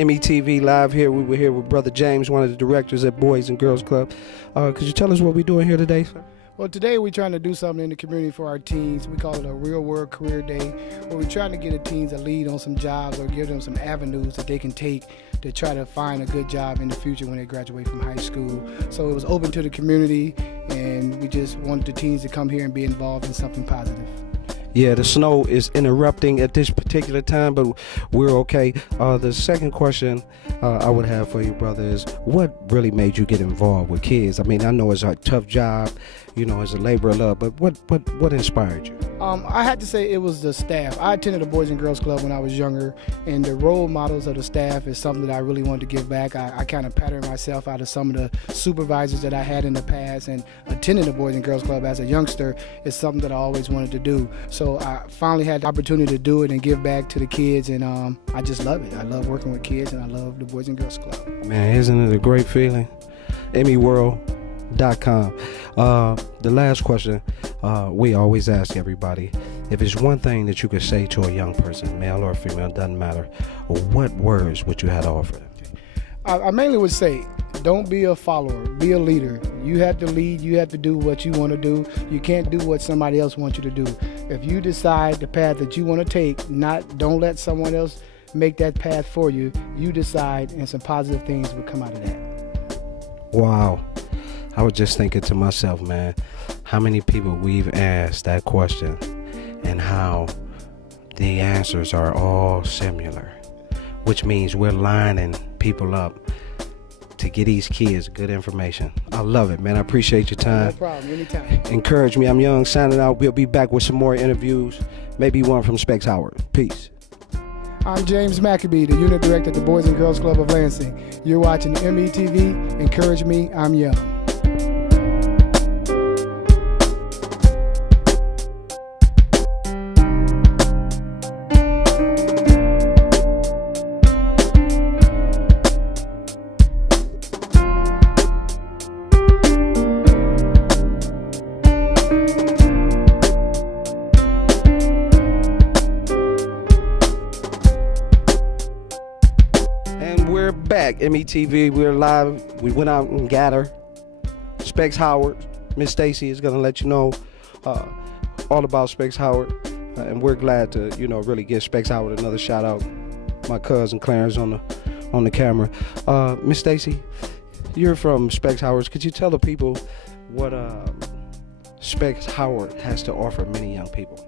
Emiy TV live here. We were here with Brother James, one of the directors at Boys and Girls Club. Could you tell us what we're doing here today, sir? Well, today we're trying to do something in the community for our teens. We call it a real world career day, where we're trying to get the teens a lead on some jobs or give them some avenues that they can take to try to find a good job in the future when they graduate from high school. So it was open to the community, and we just wanted the teens to come here and be involved in something positive. Yeah, the snow is interrupting at this particular time, but we're okay. The second question I would have for you, brother, is what really made you get involved with kids? I mean, I know it's a tough job, you know, as a labor of love, but what inspired you? I had to say it was the staff. I attended the Boys and Girls Club when I was younger, and the role models of the staff is something that I really wanted to give back. I kind of patterned myself out of some of the supervisors that I had in the past, and attending the Boys and Girls Club as a youngster is something that I always wanted to do. So I finally had the opportunity to do it and give back to the kids, and I just love it. I love working with kids, and I love the Boys and Girls Club. Man, isn't it a great feeling? EmyWorld.com. The last question we always ask everybody, if it's one thing that you could say to a young person, male or female, doesn't matter, what words would you have to offer them? I mainly would say, don't be a follower, be a leader. You have to lead, you have to do what you want to do. You can't do what somebody else wants you to do. If you decide the path that you want to take, don't let someone else make that path for you. You decide, and some positive things will come out of that. Wow. I was just thinking to myself, man, how many people we've asked that question and how the answers are all similar, which means we're lining people up to get these kids good information. I love it, man. I appreciate your time. No problem, anytime. Encourage me. I'm Young, signing out. We'll be back with some more interviews, maybe one from Specs Howard. Peace. I'm James McAbee, the unit director at the Boys and Girls Club of Lansing. You're watching Emiy TV. Encourage me. I'm Young. We're back, Emiy TV. We're live. We went out and got her. Specs Howard. Miss Stacy is gonna let you know all about Specs Howard, and we're glad to, you know, really give Specs Howard another shout out. My cousin Clarence on the camera. Miss Stacy, you're from Specs Howard. Could you tell the people what Specs Howard has to offer many young people?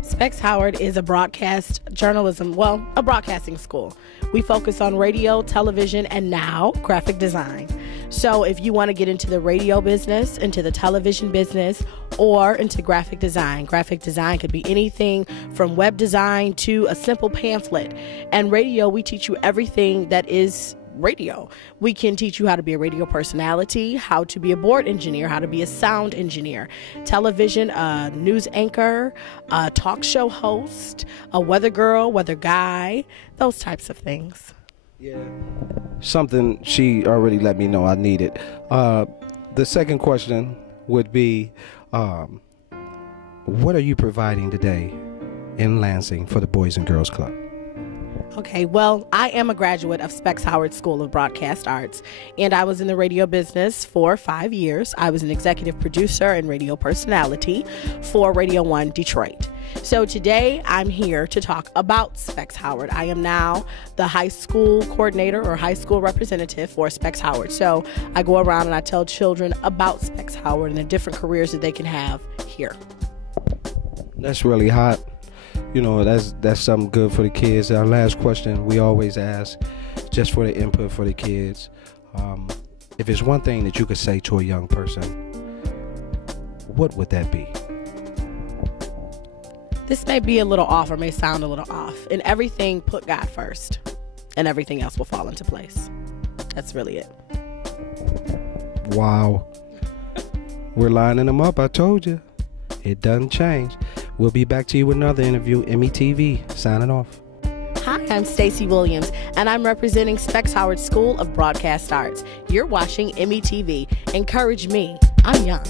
Specs Howard is a broadcast journalism, well, a broadcasting school. We focus on radio, television, and now graphic design. So if you want to get into the radio business, into the television business, or into graphic design could be anything from web design to a simple pamphlet. And radio, we teach you everything that is radio. We can teach you how to be a radio personality, how to be a board engineer, how to be a sound engineer, television, a news anchor, a talk show host, a weather girl, weather guy, those types of things. Yeah. Something she already let me know I needed. The second question would be, what are you providing today in Lansing for the Boys and Girls Club? Okay, well, I am a graduate of Specs Howard School of Broadcast Arts, and I was in the radio business for 5 years. I was an executive producer and radio personality for Radio 1 Detroit. So today I'm here to talk about Specs Howard. I am now the high school coordinator or high school representative for Specs Howard. So I go around and I tell children about Specs Howard and the different careers that they can have here. That's really hot. You know, that's something good for the kids. Our last question we always ask, just for the input for the kids, if it's one thing that you could say to a young person, what would that be? This may be a little off or may sound a little off. In everything, put God first, and everything else will fall into place. That's really it. Wow. We're lining them up, I told you. It doesn't change. We'll be back to you with another interview. Emiy TV, signing off. Hi, I'm Stacey Williams, and I'm representing Specs Howard School of Broadcast Arts. You're watching Emiy TV. Encourage me. I'm young.